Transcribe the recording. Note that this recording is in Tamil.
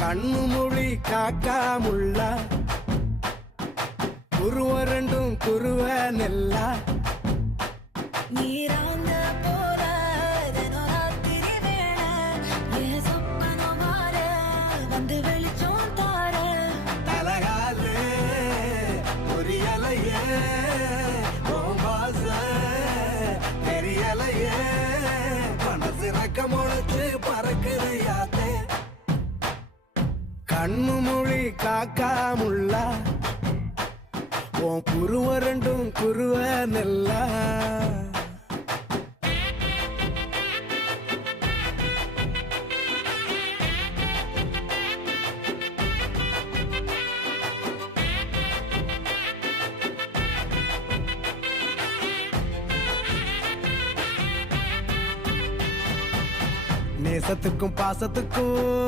கண்ணு மொழி காக்காமுள்ள குருவரண்டும் குருவ நெல்லா நீராந்த போல தினராத்திரி வேள என் சொப்பனம் மாற வந்து வெளிச்சம் தார தலகாலு பொரியலையே ஓம்பாச தெரியலையே மனசு ரக்க முளைச்சு பறக்குதையாத்தே கண்ணு மொழி காக்காமுள்ள உன் குருவரண்டும் குருவ நெல்லா நேசத்துக்கும் பாசத்துக்கும்